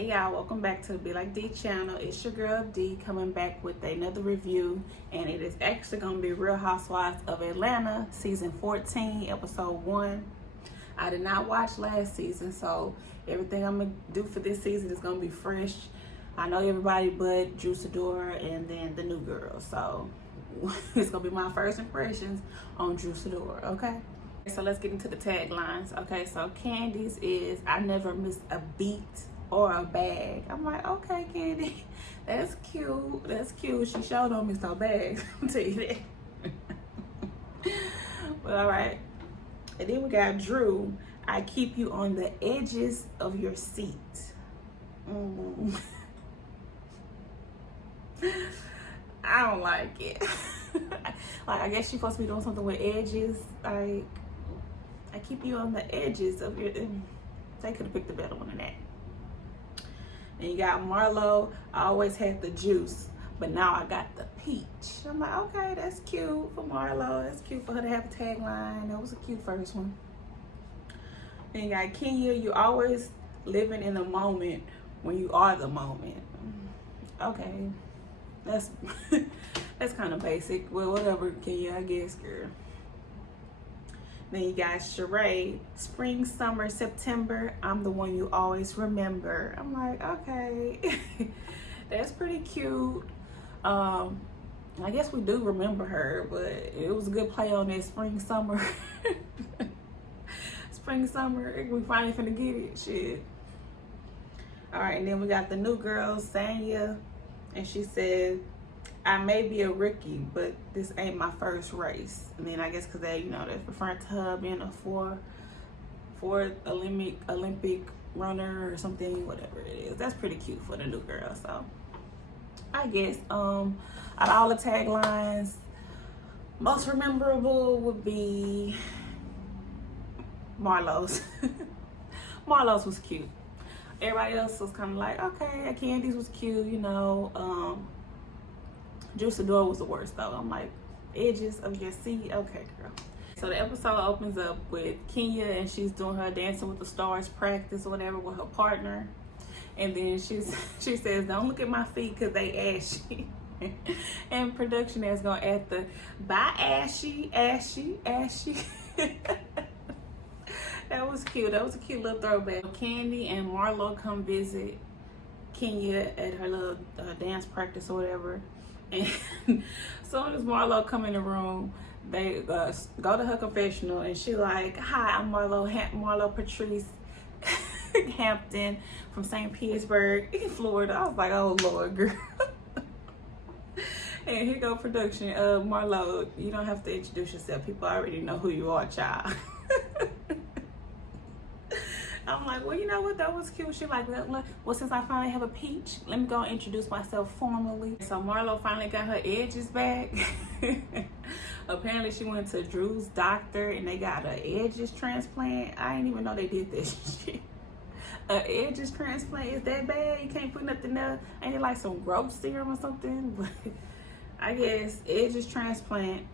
Hey y'all, welcome back to the Be Like D channel. It's your girl D coming back with another review, and it is actually going to be Real Housewives of Atlanta season 14 episode 1. I did not watch last season, so everything I'm going to do for this season is going to be fresh. I know everybody but Drew Sidora and then the new girl, so it's going to be my first impressions on Drew Sidora, okay? So let's get into the taglines. Okay, so Candy's is, I never miss a beat or a bag. I'm like, okay, Candy, that's cute. That's cute. She sure don't miss no bags. I'll tell you that. But all right. And then we got Drew. I keep you on the edges of your seat. I don't like it. Like, I guess she's supposed to be doing something with edges. Like, I keep you on the edges of your. They could have picked a better one than that. And you got Marlo. I always had the juice, but now I got the peach. I'm like, okay, that's cute for Marlo. That's cute for her to have a tagline. That was a cute first one. Then you got Kenya. You always living in the moment when you are the moment. Okay, that's that's kind of basic. Well, whatever, Kenya, I guess, girl. Then you got Cheray, spring, summer, September, I'm the one you always remember. I'm like, okay, that's pretty cute. I guess we do remember her, but it was a good play on that spring, summer. Spring, summer, we finally finna get it, shit. All right, and then we got the new girl, Sanya, and she said, I may be a rookie, but this ain't my first race. And then I guess because they, you know, they're referring to her being a fourth Olympic runner or something, whatever it is. That's pretty cute for the new girl. So I guess out of all the taglines, most memorable would be Marlo's. Marlo's was cute. Everybody else was kind of like, okay, Candy's was cute, you know. Drew Sidora was the worst though. I'm like, edges of your seat. Okay, girl. So the episode opens up with Kenya and she's doing her Dancing with the Stars practice or whatever with her partner. And then she says, don't look at my feet because they ashy. And production is going to add the, bye ashy, ashy, ashy. That was cute. That was a cute little throwback. Candy and Marlo come visit Kenya at her little dance practice or whatever. And as soon as Marlo come in the room, they go to her confessional, and she like, hi, I'm Marlo Patrice Hampton from St. Petersburg in Florida. I was like, oh Lord, girl. And here go production. Marlo, you don't have to introduce yourself. People already know who you are, child. I'm like, well, you know what? That was cute. She like, well, since I finally have a peach, let me go and introduce myself formally. So Marlo finally got her edges back. Apparently, she went to Drew's doctor and they got an edges transplant. I didn't even know they did this shit. An edges transplant is that bad? You can't put nothing there. Ain't it like some growth serum or something? But I guess edges transplant.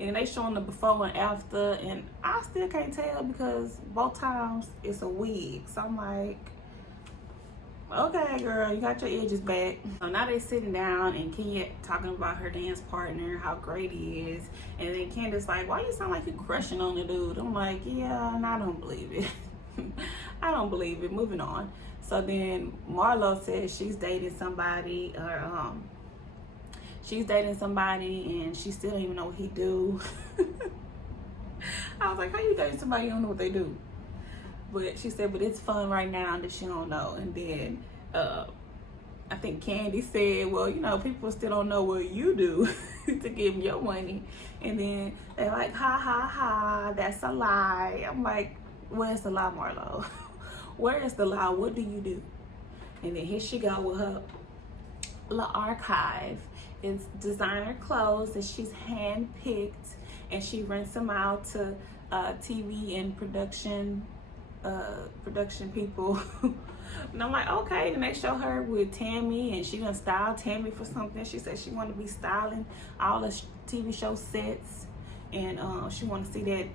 And they showing the before and after, and I still can't tell because both times it's a wig. So I'm like, okay, girl, you got your edges back. So now they sitting down and Kenya talking about her dance partner, how great he is. And then Candace like, why you sound like you crushing on the dude? I'm like, yeah, and I don't believe it. I don't believe it. Moving on. So then Marlo says she's dating somebody, or she's dating somebody and she still don't even know what he do. I was like, how you dating somebody you don't know what they do? But she said, but it's fun right now that she don't know. And then I think Candy said, well, you know, people still don't know what you do to give them your money. And then they're like, ha, ha, ha, that's a lie. I'm like, where's the lie, Marlo? Where is the lie? What do you do? And then here she go with her little archive. It's designer clothes that she's hand-picked, and she rents them out to TV and production people. And I'm like, okay. And they show her with Tammy, and she gonna style Tammy for something. She said she want to be styling all the TV show sets, and she want to see that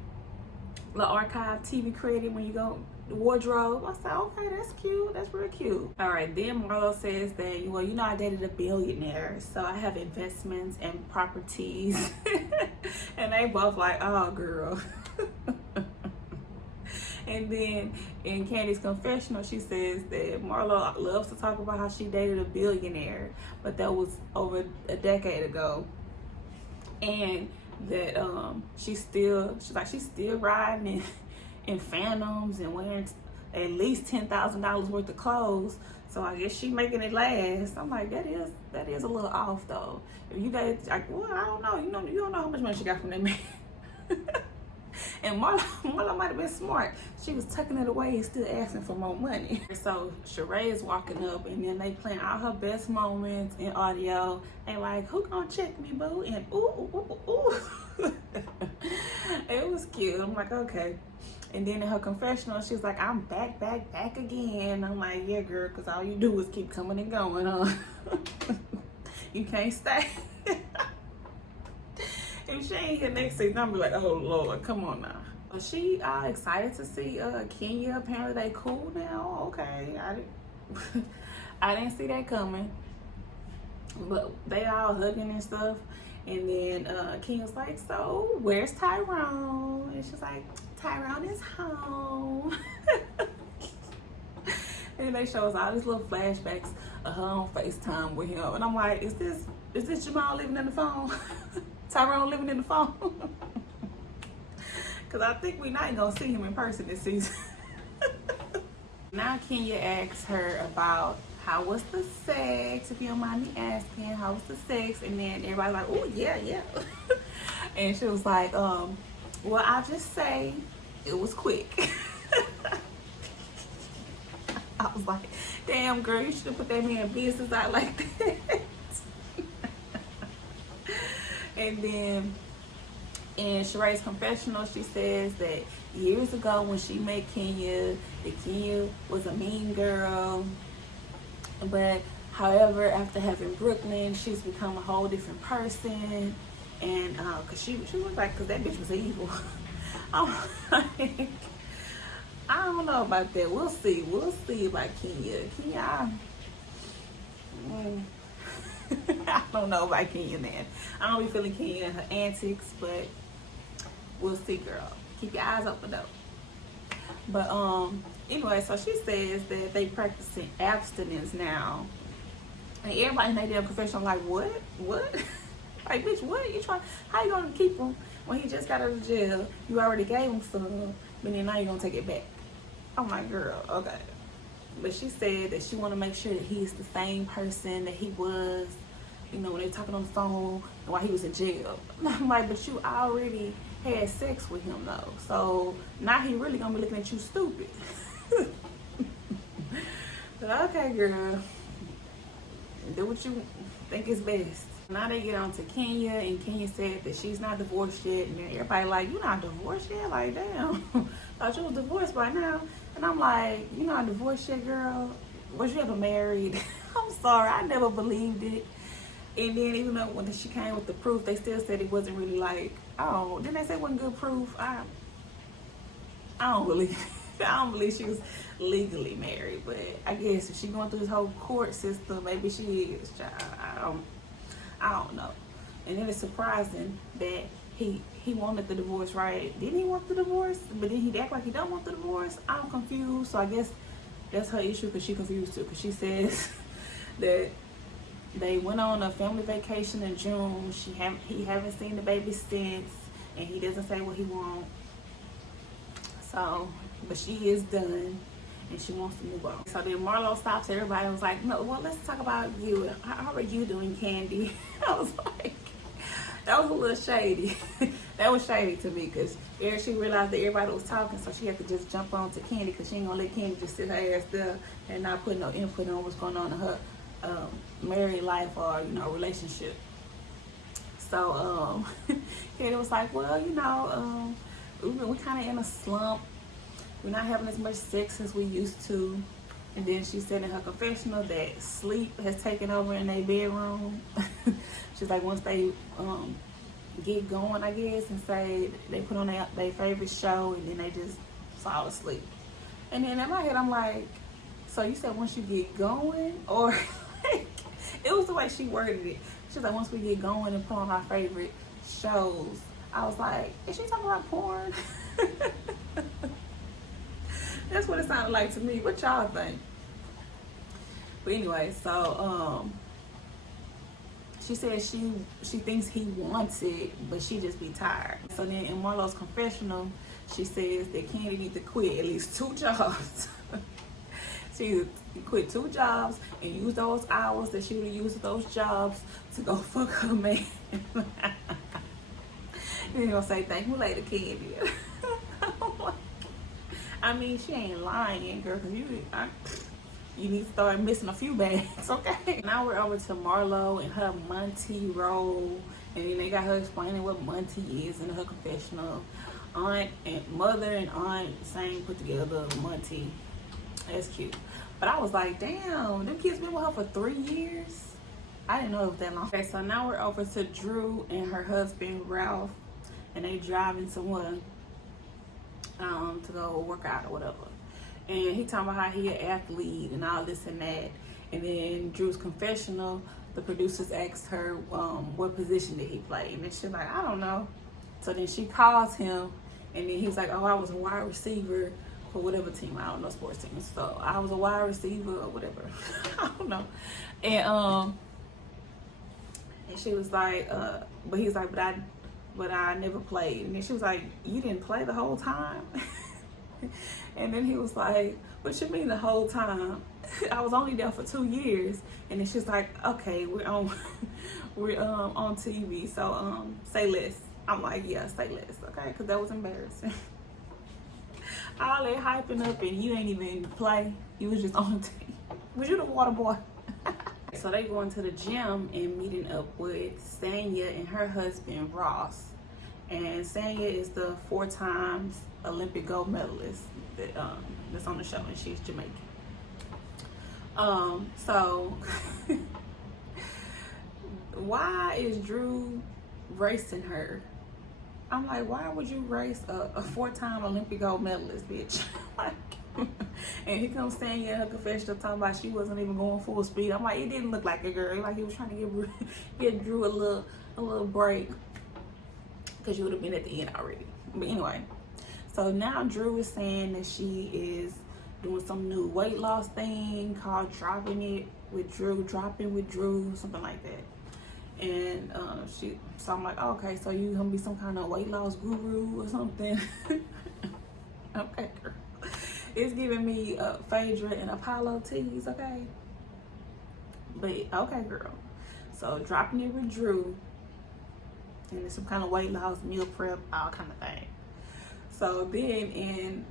little archive TV credit when you go wardrobe. I said, okay, that's cute. That's real cute. All right, then Marlo says that, well, you know, I dated a billionaire, so I have investments and properties. And they both like, oh, girl. And then in Candy's confessional, she says that Marlo loves to talk about how she dated a billionaire, but that was over a decade ago. And that she's still riding in Phantoms and wearing at least $10,000 worth of clothes. So I guess she making it last. I'm like, that is a little off though. If you date, like, well, I don't know. You don't know how much money she got from that man. And Marlo might have been smart. She was tucking it away and still asking for more money. So Cheray is walking up, and then they playing all her best moments in audio. They like, who gonna check me, boo? And ooh, ooh, ooh. It was cute. I'm like, okay. And then in her confessional, she was like, I'm back again. I'm like, yeah, girl, because all you do is keep coming and going, huh? You can't stay. If she ain't here next season, I'm be like, oh Lord, come on now. Well, she excited to see Kenya. Apparently they cool now. Okay, I didn't see that coming. But they all hugging and stuff. And then Kenya's like, so where's Tyrone? And she's like, Tyrone is home. And they show us all these little flashbacks of her on FaceTime with him. And I'm like, is this Jamal living in the phone? Tyrone living in the phone? Because I think we're not going to see him in person this season. Now Kenya asks her about how was the sex, if you don't mind me asking, how was the sex? And then everybody's like, oh, yeah. And she was like, well, I'll just say it was quick. I was like, damn, girl, you should have put that man business out like that. And then in Cheray's confessional, she says that years ago when she met Kenya, that Kenya was a mean girl. But however, after having Brooklyn, she's become a whole different person. And cause she was like, cause that bitch was evil. I'm like, I don't know about that. We'll see about Kenya. I don't know about Kenya, man. I don't be feeling Kenya and her antics, but we'll see, girl. Keep your eyes open though. But anyway, so she says that they practicing abstinence now, and everybody in their damn confessional like, what? Like, bitch, what? You trying? How you gonna keep him when he just got out of jail? You already gave him some, but then now you're gonna take it back. I'm like, girl, okay. But she said that she want to make sure that he's the same person that he was, you know, when they were talking on the phone while he was in jail. I'm like, but you already had sex with him though, so now he really gonna be looking at you stupid. But okay, girl, do what you think is best. Now they get on to Kenya, and Kenya said that she's not divorced yet, and then everybody like, you not divorced yet? Like, damn, thought you was divorced by now. And I'm like, you not divorced yet, girl? Was you ever married? I'm sorry, I never believed it. And then even though when she came with the proof, they still said it wasn't really like, oh, didn't they say it wasn't good proof? I don't believe it. I don't believe she was legally married, but I guess if she's going through this whole court system, maybe she is, child. I don't know. And then it's surprising that he wanted the divorce, right? Didn't he want the divorce? But then he act like he don't want the divorce. I'm confused. So I guess that's her issue, because she confused too. Because she says that they went on a family vacation in June. He haven't seen the baby since, and he doesn't say what he wants. So, but she is done, and she wants to move on. So then Marlo stops everybody and was like, no, well, let's talk about you. How are you doing, Candy? I was like, that was a little shady. That was shady to me, because she realized that everybody was talking, so she had to just jump on to Candy, because she ain't gonna let Candy just sit her ass there and not put no input on what's going on in her married life or, you know, relationship. So Candy was like, well, you know, we kind of in a slump. We're not having as much sex as we used to. And then she said in her confessional that sleep has taken over in their bedroom. She's like, once they get going, I guess, and say they put on their favorite show, and then they just fall asleep. And then in my head, I'm like, so you said once you get going? Or like, it was the way she worded it. She was like, once we get going and put on our favorite shows. I was like, is she talking about porn? That's what it sounded like to me. What y'all think? But anyway, so she said she thinks he wants it, but she just be tired. So then in Marlo'S Confessional, she says that Candy need to quit at least 2 jobs. She quit 2 jobs and use those hours that she would have used those jobs to go fuck her man. You gonna say thank you later, Candy. I mean, she ain't lying, girl. Cause you need to start missing a few bags, okay? Now we're over to Marlo and her Monty role, and then they got her explaining what Monty is in her confessional. Aunt and mother and aunt same put together Monty. That's cute. But I was like, damn, them kids been with her for 3 years. I didn't know it was that long. Okay, so now we're over to Drew and her husband Ralph, and they driving somewhere to go work out or whatever. And he talking about how he an athlete and all this and that. And then Drew's confessional, the producers asked her what position did he play, and then she's like, I don't know. So then she calls him, and then he's like, oh, I was a wide receiver for whatever team. I don't know sports teams. So I was a wide receiver or whatever. I don't know. And she was like, but he's like, but I never played. And then she was like, you didn't play the whole time? And then he was like, what you mean the whole time? I was only there for 2 years. And then she's like, okay, we're on TV, so say less. I'm like, yeah, say less, okay? Because that was embarrassing. All that hyping up and you ain't even play. You was just on the team. Was you the water boy? So they going to the gym and meeting up with Sanya and her husband Ross. And Sanya is the 4 times Olympic gold medalist that's on the show, and she's Jamaican. So why is Drew racing her? I'm like, why would you race a 4-time Olympic gold medalist, bitch? Like, and he comes saying in her confessional talking about she wasn't even going full speed. I'm like, it didn't look like a girl. Like he was trying to give Drew a little break, because you would have been at the end already. But anyway, so now Drew is saying that she is doing some new weight loss thing called dropping with Drew, something like that. And so I'm like, oh, okay, so you gonna be some kind of weight loss guru or something? Okay, girl. It's giving me Phaedra and Apollo teas, okay? But okay, girl. So dropping it with Drew, and it's some kind of weight loss, meal prep, all kind of thing. So then in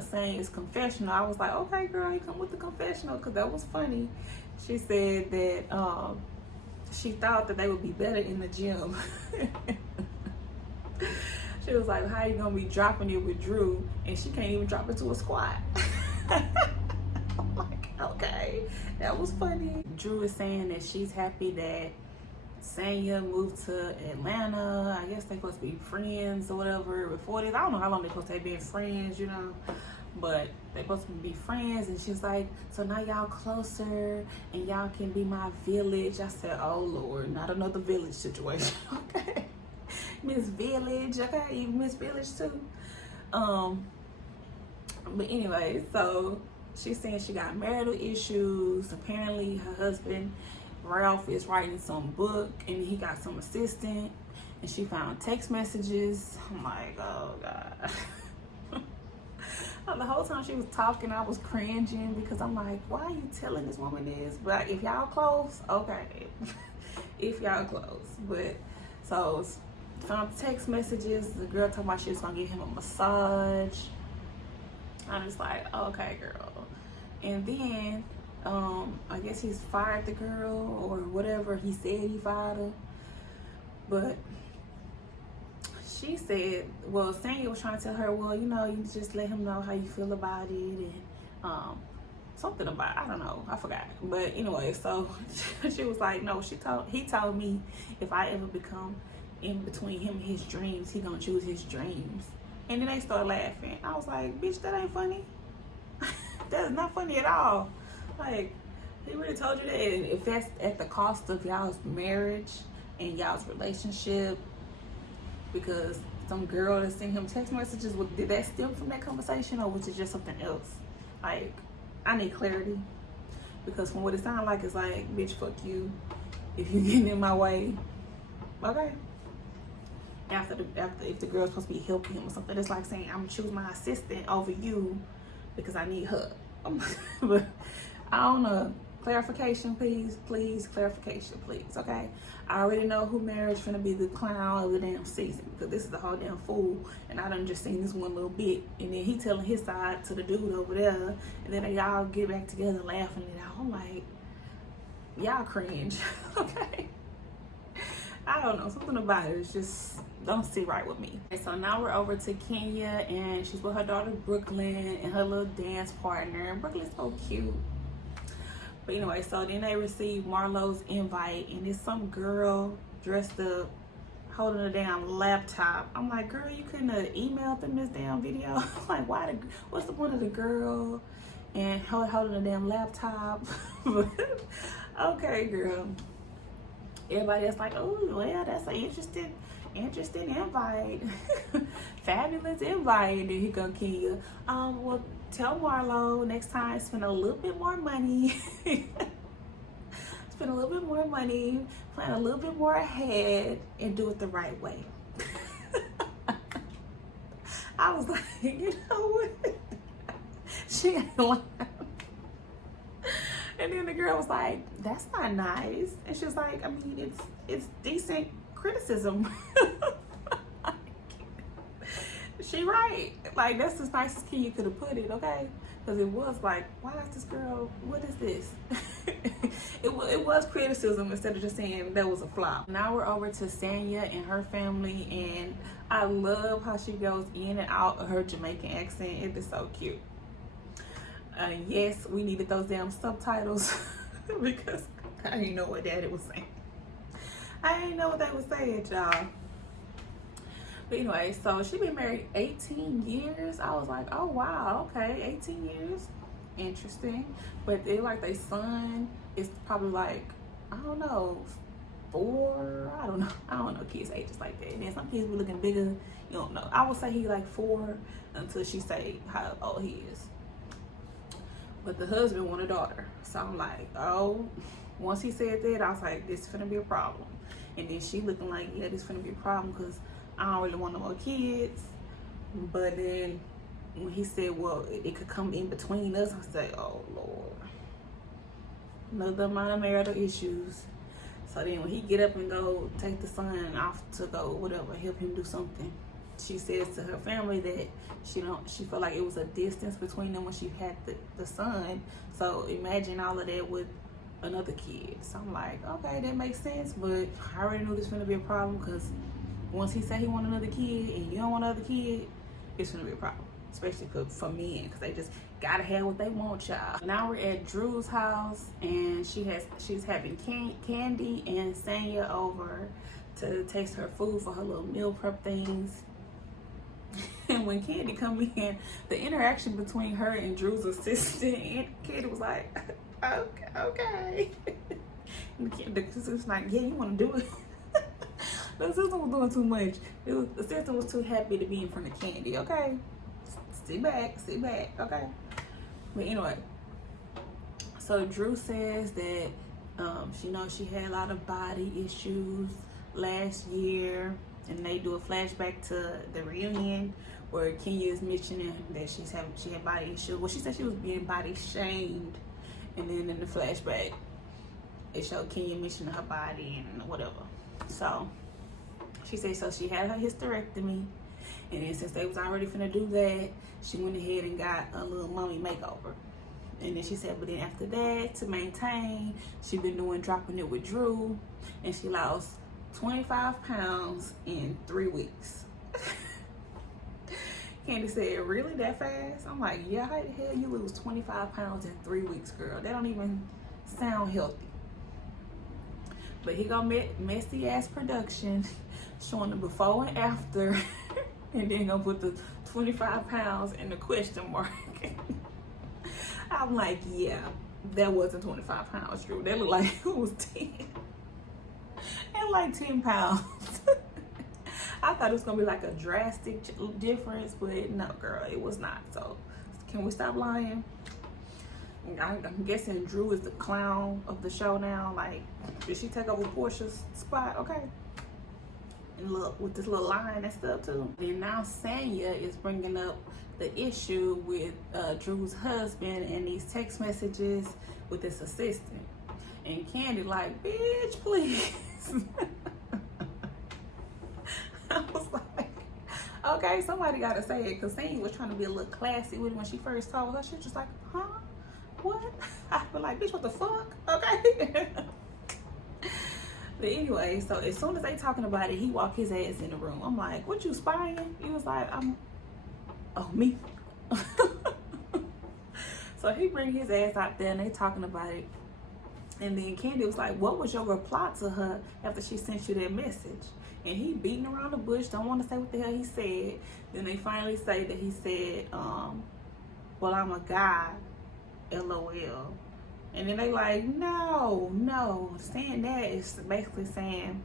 saying it's confessional, I was like, okay, girl, you come with the confessional, because that was funny. She said that she thought that they would be better in the gym. She was like, how you gonna be dropping it with Drew and she can't even drop it to a squat? I'm like, okay, that was funny. Drew is saying that she's happy that Sanya moved to Atlanta. I guess they're supposed to be friends or whatever before this. I don't know how long they're supposed to have been friends, you know, but they're supposed to be friends. And she's like, so now y'all closer and y'all can be my village. I said, oh Lord, not another village situation. Okay, Miss Village. Okay, you Miss Village too. But anyway, so she's saying she got marital issues. Apparently her husband Ralph is writing some book and he got some assistant, and she found text messages. I'm like, oh God. The whole time she was talking, I was cringing, because I'm like, why are you telling this woman this? But if y'all close, okay. If y'all close. But so found text messages, the girl talking about she was gonna give him a massage. I'm just like, okay, girl. And then I guess he's fired the girl or whatever. He said he fired her, but she said, well, Sanya was trying to tell her, well, you know, you just let him know how you feel about it, and something about, I don't know, I forgot. But anyway, so she was like, no, he told me if I ever become in between him and his dreams, he gonna choose his dreams. And then they started laughing. I was like, bitch, that ain't funny. That's not funny at all. Like, he really told you that. And if that's at the cost of y'all's marriage and y'all's relationship, because some girl that sent him text messages, did that stem from that conversation, or was it just something else? Like, I need clarity, because from what it sounds like, it's like, bitch, fuck you if you getting in my way. Okay. After if the girl's supposed to be helping him or something, it's like saying, I'm gonna choose my assistant over you because I need her. But I don't know. Clarification, please, clarification, please. Okay, I already know who marriage finna be the clown of the damn season, because this is the whole damn fool, and I done just seen this one little bit, and then he telling his side to the dude over there, and then they all get back together laughing it out. I'm like, y'all cringe. Okay, I don't know, something about it is just don't sit right with me. Okay, so now we're over to Kenya, and she's with her daughter Brooklyn and her little dance partner, and Brooklyn's so cute. But anyway, so then they received Marlo'S invite, and it's some girl dressed up holding a damn laptop. I'm like, girl, you couldn't have emailed them this damn video? Like, what's the point of the girl and holding a damn laptop? Okay, girl. Everybody else like, oh, well, that's an interesting invite. Fabulous invite. And then he go, Kenya, well, tell Marlo next time spend a little bit more money. Spend a little bit more money, plan a little bit more ahead, and do it the right way. I was like, you know what? She ain't lying. And then the girl was like, that's not nice. And she was like, I mean, it's decent criticism. She right. Like, that's as nice as Kenya could have put it, okay? Because it was like, why is this girl, what is this? It was criticism instead of just saying that was a flop. Now we're over to Sanya and her family, and I love how she goes in and out of her Jamaican accent. It is so cute. Yes, we needed those damn subtitles because I didn't know what Daddy was saying. I didn't know what they were saying, y'all. But anyway, so she been married 18 years. I was like, oh wow, okay, 18 years, interesting. But they like their son is probably like, I don't know, 4. I don't know kids' ages like that. And then some kids be looking bigger. You don't know. I would say he like 4 until she say how old he is. But the husband want a daughter. So I'm like, oh, once he said that, I was like, this is finna be a problem. And then she looking like, yeah, this is finna be a problem because I don't really want no more kids. But then when he said, well, it could come in between us, I said, oh Lord, another amount of marital issues. So then when he get up and go take the son off to go whatever, help him do something, she says to her family that she felt like it was a distance between them when she had the son. So imagine all of that with another kid. So I'm like, okay, that makes sense, but I already knew this was gonna be a problem, because once he said he want another kid and you don't want another kid, it's gonna be a problem, especially for men, because they just gotta have what they want, y'all. Now we're at Drew's house, and she's having Candy and Sanya over to taste her food for her little meal prep things. And when Candy come in, the interaction between her and Drew's assistant, and Candy was like, okay. And the assistant was like, yeah, you want to do it? The assistant was doing too much. The assistant was too happy to be in front of Candy, okay? Sit back, okay? But anyway, so Drew says that she knows she had a lot of body issues last year, and they do a flashback to the reunion where Kenya is mentioning that she had body issues. Well, she said she was being body shamed, and then in the flashback it showed Kenya mentioning her body and whatever. So she said, so she had her hysterectomy, and then since they was already finna do that, she went ahead and got a little mommy makeover. And then she said, but then after that, to maintain, she been dropping it with Drew, and she lost 25 pounds in 3 weeks. Candy said, really, that fast? I'm like, yeah, how the hell you lose 25 pounds in 3 weeks, girl? That don't even sound healthy. But he got messy ass production showing the before and after, and then gonna put the 25 pounds in the question mark. I'm like, yeah, that wasn't 25 pounds, Drew. That looked like it was 10. And like 10 pounds. I thought it was gonna be like a drastic difference, but no, girl, it was not. So can we stop lying? I'm guessing Drew is the clown of the show now. Like, did she take over Portia's spot? Okay. And look, with this little line and stuff too. And now Sanya is bringing up the issue with Drew's husband and these text messages with his assistant. And Candy like, bitch, please. I was like, okay, somebody gotta say it, because Sanya was trying to be a little classy with it when she first told her. She was just like, huh? What? I feel like, bitch, what the fuck? Okay. But anyway, so as soon as they talking about it, he walked his ass in the room. I'm like, what, you spying? He was like, oh, me? So he bring his ass out there and they talking about it. And then Candy was like, what was your reply to her after she sent you that message? And he beating around the bush, don't want to say what the hell he said. Then they finally say that he said, well, I'm a guy, LOL. And then they like, no. Saying that is basically saying,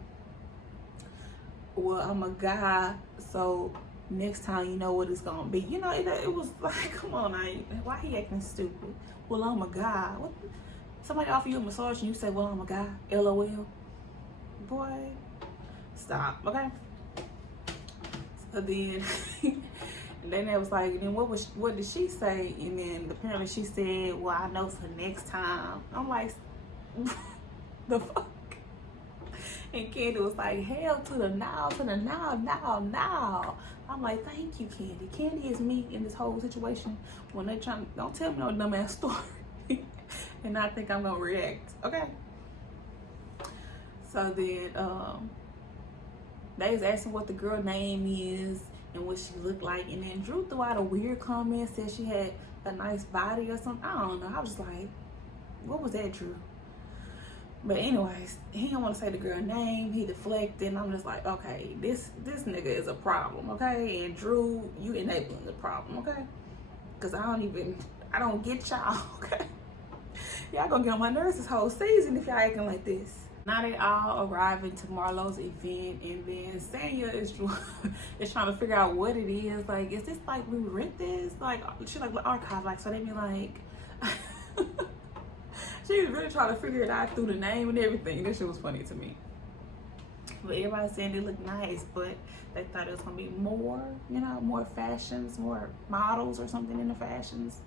well, I'm a guy, so next time you know what it's gonna be. You know, it was like, come on, why he acting stupid? Well, I'm a guy. What? Somebody offer you a massage and you say, well, I'm a guy, LOL. Boy, stop, okay? So then, and then it was like, then what did she say? And then apparently she said, well, I know for next time. I'm like, the fuck? And Candy was like, hell to the now, now. I'm like, thank you, Candy. Candy is me in this whole situation. When they trying, don't tell me no dumbass story. And I think I'm gonna react, okay? So then, they was asking what the girl name is and what she looked like, and then Drew threw out a weird comment, said she had a nice body or something. I don't know. I was like, what was that, Drew? But anyways, he didn't want to say the girl name. He deflected, and I'm just like, okay, this nigga is a problem, okay? And Drew, you enabling the problem, okay? Because I don't get y'all, okay? Y'all gonna get on my nerves this whole season if y'all acting like this. Now they all arriving to Marlo's event, and then Sanya is trying to figure out what it is. Like, is this like we rent this? Like, she like the archive, like, so they be like, she was really trying to figure it out through the name and everything. This shit was funny to me. But everybody saying they look nice, but they thought it was gonna be more, you know, more fashions, more models or something in the fashions,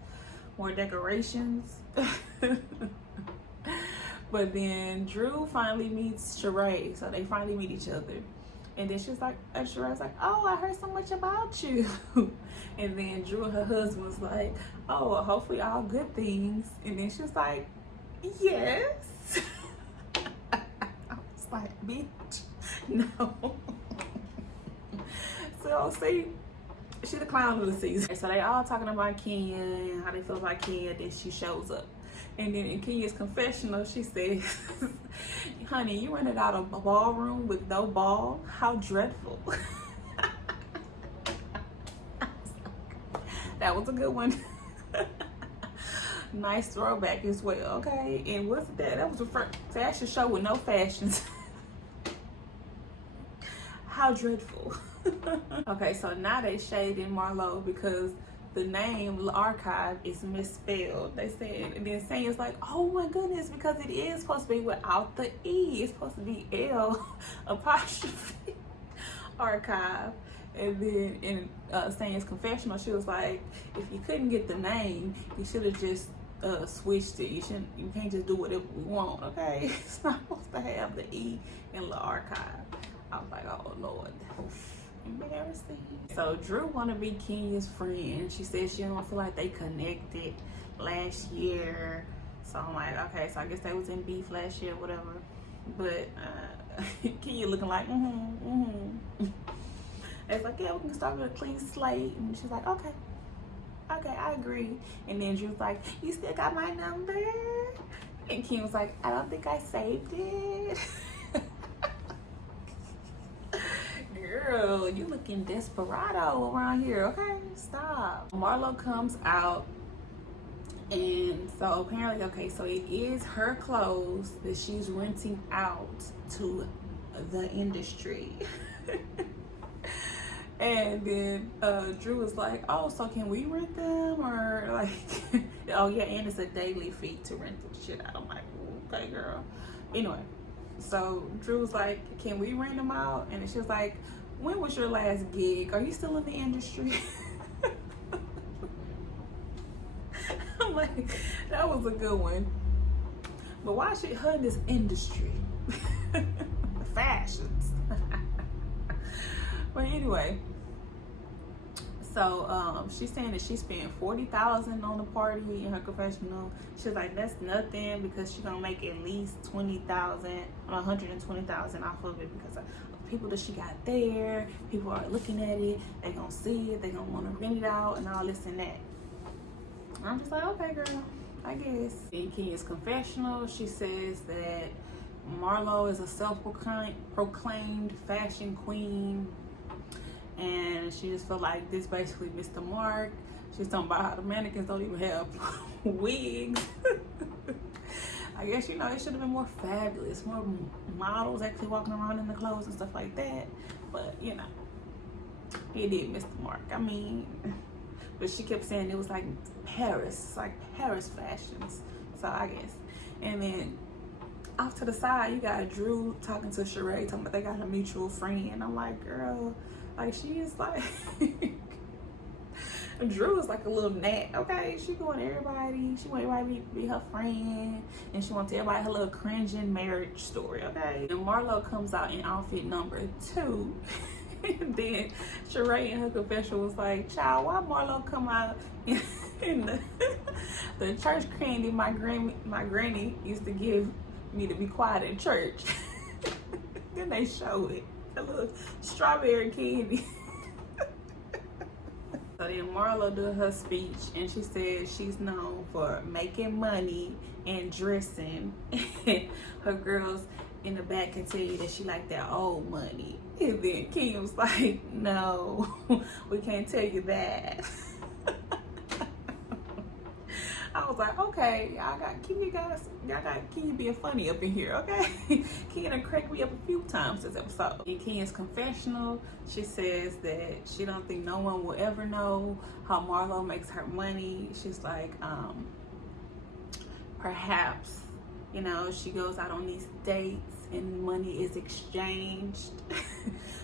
more decorations. But then Drew finally meets Cheray, so they finally meet each other. And then she's like, Sheray's like, oh, I heard so much about you. And then Drew and her husband was like, oh, well, hopefully all good things. And then she was like, yes. I was like, bitch, no. So see, she the clown of the season. So they all talking about Kenya and how they feel about Kenya. Then she shows up. And then in Kenya's confessional, she says, honey, you rented out a ballroom with no ball? How dreadful. That was a good one. Nice throwback as well, okay? And what's that? That was a fashion show with no fashions. How dreadful. Okay, so now they shading Marlo because the name Archive is misspelled. They said, and then Sanya's like, oh my goodness, because it is supposed to be without the E. It's supposed to be L apostrophe Archive. And then in Sanya's confessional, she was like, if you couldn't get the name, you should have just switched it. You can't just do whatever we want, okay? It's not supposed to have the E in the Archive. I was like, oh Lord. Embarrassing. So Drew want to be Kenya's friend. She said she don't feel like they connected last year. So I'm like, okay, so I guess they was in beef last year, whatever. But Kenya looking like, It's like, yeah, we can start with a clean slate. And she's like, okay, I agree. And then Drew's like, you still got my number? And Kenya was like, I don't think I saved it. Girl, you looking desperado around here, okay? Stop. Marlo comes out And so apparently, okay, so it is her clothes that she's renting out to the industry. And then Drew was like, oh, so can we rent them? Or like, oh yeah, and it's a daily fee to rent the shit out. I'm like, okay, girl. Anyway, so Drew was like, can we rent them out? And then she was like, when was your last gig? Are you still in the industry? I'm like, that was a good one. But why should her in this industry? Fashions. But anyway, so she's saying that she spent $40,000 on the party in her confessional. She's like, that's nothing, because she's gonna make at least $120,000 off of it, because of people that she got there. People are looking at it, they gonna see it, they gonna want to rent it out and all this and that. I'm just like, okay, girl, I guess. In Kenya's confessional, she says that Marlo is a self-proclaimed fashion queen, and she just felt like this basically missed the mark. She's talking about how the mannequins don't even have wigs. I guess, you know, it should have been more fabulous, more models actually walking around in the clothes and stuff like that. But, you know, he did miss the mark. I mean, but she kept saying it was like Paris fashions. So I guess. And then off to the side, you got Drew talking to Cheray, talking about they got a mutual friend. I'm like, girl, like, she is like, Drew is like a little gnat, okay? She want everybody to be her friend, and she wants to tell everybody her little cringing marriage story, okay? And Marlo comes out in outfit number 2. And then Cheray in her confession was like, child, why Marlo come out in the church candy my granny used to give me to be quiet in church. Then they show it, a little strawberry candy. So then Marlo did her speech, and she said she's known for making money and dressing. Her girls in the back can tell you that she like that old money. And then Kenya was like, no, we can't tell you that. I was like, okay, y'all got Kenya being funny up in here, okay? Kenya done cracked me up a few times this episode. In Kenya's confessional, she says that she don't think no one will ever know how Marlo makes her money. She's like, perhaps, you know, she goes out on these dates and money is exchanged.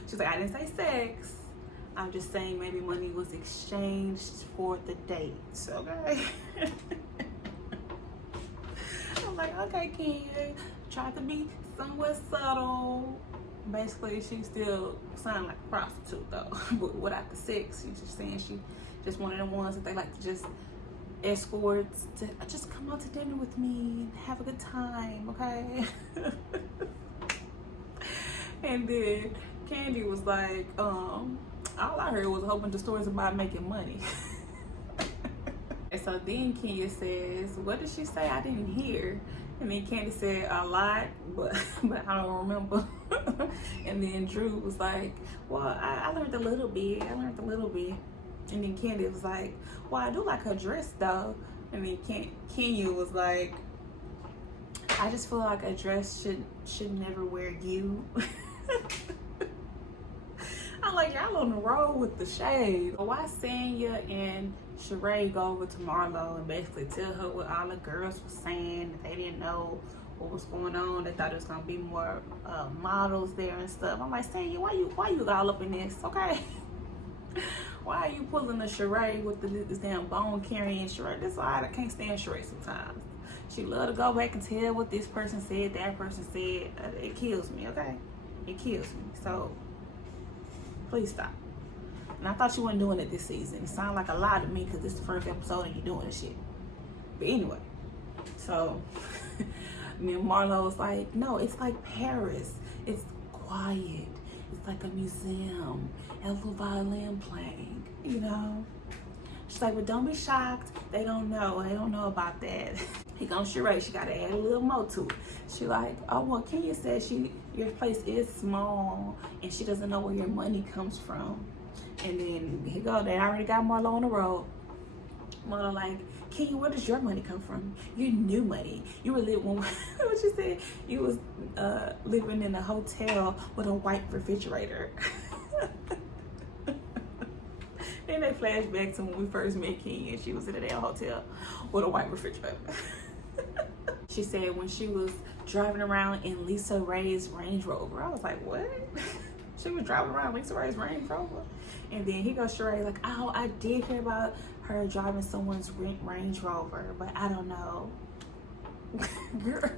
She's like, I didn't say sex. I'm just saying maybe money was exchanged for the dates, okay? I'm like, okay, Kenya, tried to be somewhat subtle. Basically, she still sounded like a prostitute though, but without the sex. She's just saying she just one of them ones that they like to just escort to just come out to dinner with me and have a good time, okay? And then Candy was like, all I heard was a whole bunch of stories about making money. And so then Kenya says, what did she say? I didn't hear. And then Candy said a lot, but I don't remember. And then Drew was like, well, I learned a little bit. And then Candy was like, well, I do like her dress though. And then Kenya was like, I just feel like a dress should never wear you. I'm like, y'all on the road with the shade. Why Sanya and Cheray go over to Marlo and basically tell her what all the girls were saying, that they didn't know what was going on. They thought it was gonna be more models there and stuff. I'm like, Sanya, why you all up in this, okay? Why are you pulling the Cheray with this damn bone carrying Cheray? That's why I can't stand Cheray sometimes. She love to go back and tell what this person said, that person said. It kills me, okay? It kills me. So please stop. And I thought you weren't doing it this season. It sounded like a lie to me because this is the first episode and you're doing this shit. But anyway, so me and Marlo was like, no, it's like Paris. It's quiet. It's like a museum. A little violin playing, you know? She's like, but don't be shocked. They don't know. They don't know about that. He goes, Cheray, she got to add a little more to it. She like, oh, well, Kenya said your place is small and she doesn't know where your money comes from. And then he go, they already got Marlo on the road. Marlo like, Kenya, where does your money come from? Your new money. You were living, what you said? You was living in a hotel with a white refrigerator. Then they flash back to when we first met Kenya. She was in a damn hotel with a white refrigerator. She said when she was driving around in Lisa Ray's Range Rover. I was like, what? She was driving around Lisa Ray's Range Rover? And then he goes, Cheray, like, oh, I did hear about her driving someone's Range Rover, but I don't know. Girl.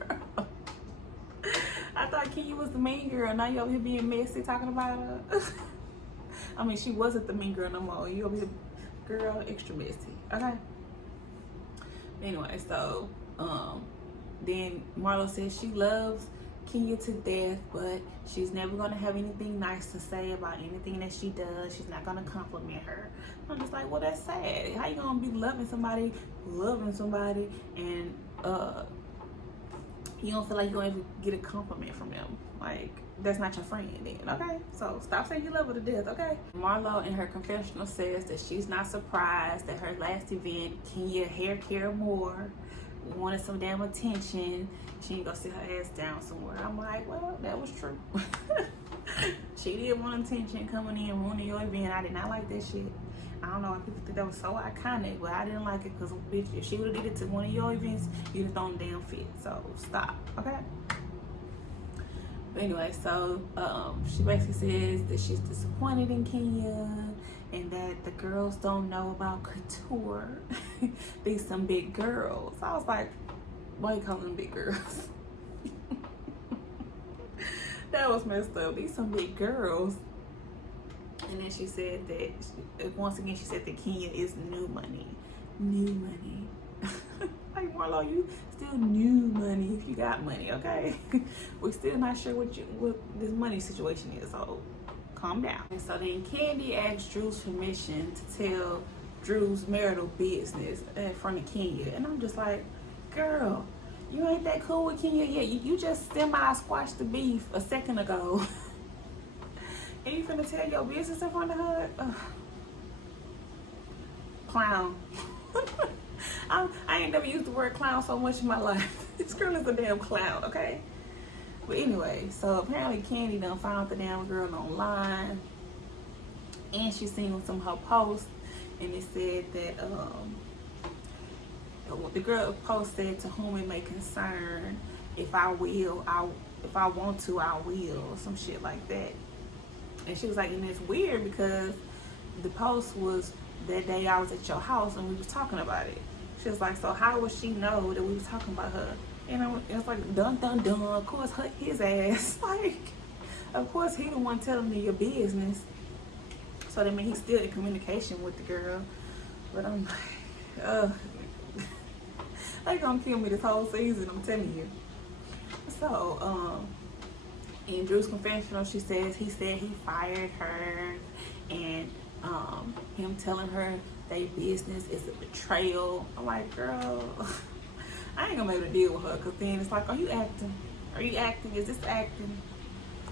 I thought Kenya was the mean girl. Now you over here being messy talking about her. I mean, she wasn't the mean girl no more. You over here, girl, extra messy. Okay. Anyway, so then Marlo says she loves Kenya to death, but she's never gonna have anything nice to say about anything that she does. She's not gonna compliment her. I'm just like, well, that's sad. How you gonna be loving somebody, and you don't feel like you're gonna get a compliment from them? Like, that's not your friend then, okay? So stop saying you love her to death, okay? Marlo in her confessional says that she's not surprised that her last event, Kenya hair care more, wanted some damn attention. She ain't gonna sit her ass down somewhere. I'm like, well, that was true. She did want attention coming in, ruining your event. I did not like that shit. I don't know why people think that was so iconic, but I didn't like it because, bitch, if she would have did it to one of your events, you'd have thrown the damn fit. So stop, okay? But anyway, so she basically says that she's disappointed in Kenya and that the girls don't know about couture. These some big girls. I was like, why you calling them big girls? That was messed up. These some big girls. And then she said that, once again, she said that Kenya is new money. New money. Like, Marlo, you still new money if you got money, okay? We're still not sure what this money situation is, so calm down. And so then Candy asked Drew's permission to tell Drew's marital business in front of Kenya. And I'm just like, girl, you ain't that cool with Kenya yet. You just semi-squashed the beef a second ago. And you finna tell your business in front of her? Ugh. Clown. I ain't never used the word clown so much in my life. This girl is a damn clown, okay? But anyway, so apparently Candy done found the damn girl online. And she seen some of her posts. And it said that, the girl post said, to whom it may concern, if I want to, I will. Some shit like that. And she was like, and it's weird because the post was that day I was at your house and we was talking about it. She was like, so how would she know that we was talking about her? And it was like, dun dun dun, of course his ass. Like, of course he the one telling me your business. So that means he's still in communication with the girl. But I'm like, they gonna kill me this whole season, I'm telling you. So, in Drew's confessional, she says he said he fired her, and him telling her they business is a betrayal. I'm like, girl, I ain't gonna be able to deal with her, because then it's like, are you acting? Are you acting? Is this acting?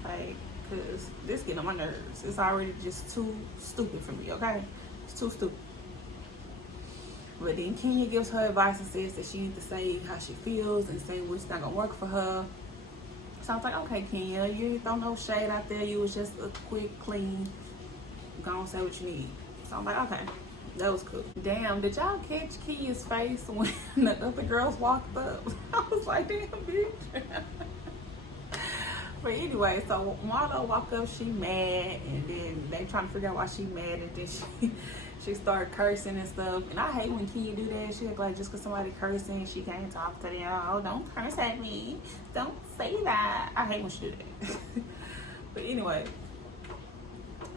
Like, because this getting on my nerves. It's already just too stupid for me, okay? It's too stupid. But then Kenya gives her advice and says that she needs to say how she feels and say what's not gonna work for her. So I was like, okay, Kenya, you didn't throw no shade out there. You was just a quick, clean, go on, say what you need. So I'm like, okay, that was cool. Damn, did y'all catch Kenya's face when the other girls walked up? I was like, damn, bitch. But anyway, so Marlo walked up, she mad, and then they trying to figure out why she mad, and then she started cursing and stuff. And I hate when Kenya do that. She act like just because somebody cursing, she can't talk to them. Oh, don't curse at me. Don't say that. I hate when she do that. But anyway,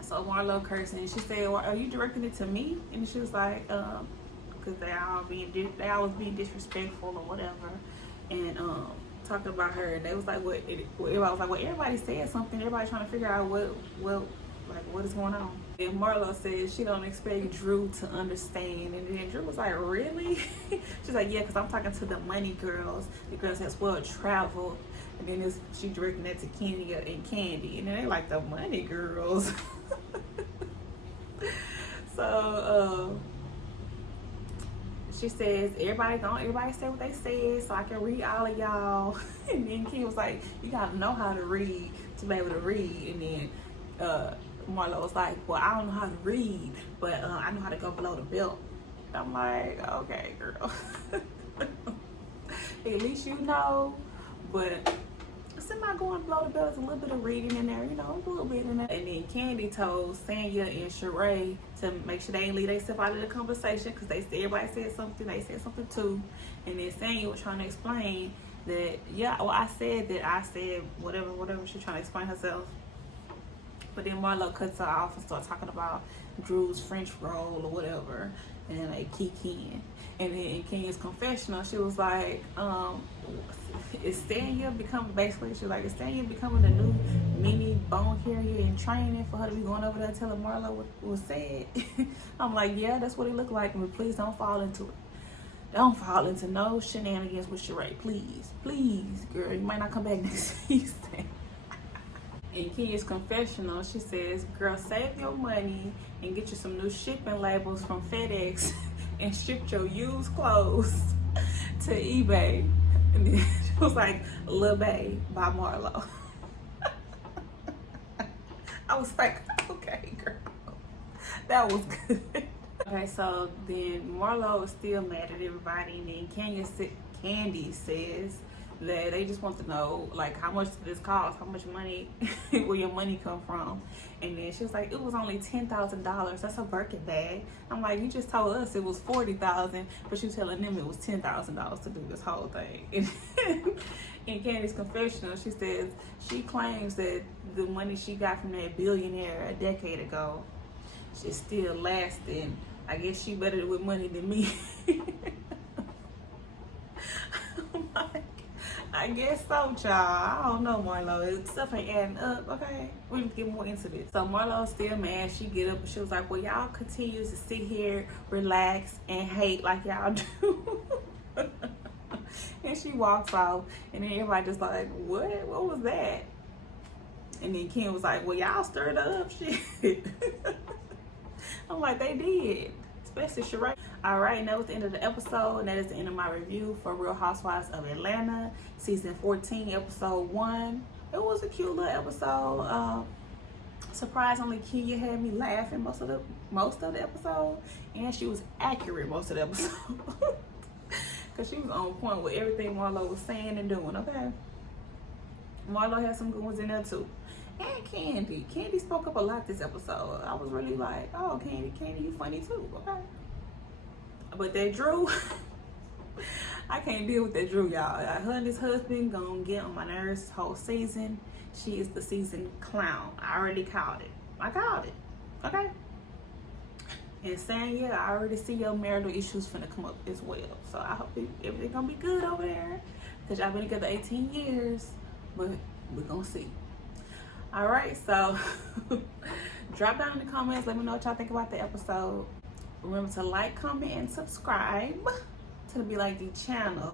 so Marlo cursing. She said, well, are you directing it to me? And she was like, because they always being disrespectful or whatever. And talking about her. And they was like, everybody was like, well, everybody said something. Everybody trying to figure out what is going on. And Marlo said she don't expect Drew to understand. And then Drew was like, really? She's like, yeah, because I'm talking to the money girls. The girls that's well traveled. And then she directing that to Kenya and Candy. And then they like, the money girls. So she says, everybody say what they said so I can read all of y'all. And then Ken was like, you gotta know how to read to be able to read. And then Marlo was like, well, I don't know how to read, but I know how to go below the belt. I'm like, okay, girl. At least you know. But somebody going below the belt is a little bit of reading in there, you know, a little bit in there. And then Candy told Sanya and Cheray to make sure they ain't leave themselves out of the conversation, because they said everybody said something, they said something too. And then Sanya was trying to explain that, yeah, well, I said whatever she's trying to explain herself. But then Marlo cuts her off and starts talking about Drew's French roll or whatever, and then they kick in. And then in Kenya's confessional, she was like, is Sanya becoming, basically, she was like, is Sanya becoming the new mini bone carrier in training for her to be going over there telling Marlo what was said? I'm like, yeah, that's what it looked like, but please don't fall into it. Don't fall into no shenanigans with Cheray, please. Please, girl, you might not come back next season. In Kenya's confessional, she says, girl, save your money and get you some new shipping labels from FedEx and ship your used clothes to eBay. And then she was like, Lil Bae by Marlo. I was like, okay, girl. That was good. Okay, so then Marlo is still mad at everybody, and then Candy says that they just want to know, like, how much this cost, how much money, where your money come from. And then she was like, it was only $10,000. That's a Birkin bag. I'm like, you just told us it was $40,000, but you telling them it was $10,000 to do this whole thing. In Candy's confessional, she says she claims that the money she got from that billionaire a decade ago is still lasting. I guess she better with money than me. I'm like, I guess so, child. I don't know, Marlo. Stuff ain't adding up, okay? We need to get more into this. So Marlo's still mad. She get up and she was like, well, y'all continue to sit here, relax, and hate like y'all do. And she walks off, and then everybody just like, what? What was that? And then Ken was like, well, y'all stirred up shit. I'm like, they did. Especially Cheray. All right, and that was the end of the episode, and that is the end of my review for Real Housewives of Atlanta, season 14, episode 1. It was a cute little episode. Surprisingly, Kenya had me laughing most of the episode, and she was accurate most of the episode, because she was on point with everything Marlo was saying and doing. Okay, Marlo had some good ones in there too. And Candy spoke up a lot this episode. I was really like, oh, Candy, you funny too, okay? But that Drew, I can't deal with that Drew, y'all. Her and his husband gonna get on my nerves this whole season. She is the season clown. I already called it. I called it, okay? And saying, yeah, I already see your marital issues finna come up as well. So I hope everything gonna be good over there, because y'all been together 18 years, but we're gonna see. All right, so drop down in the comments. Let me know what y'all think about the episode. Remember to like, comment, and subscribe to the Be Like Dee channel.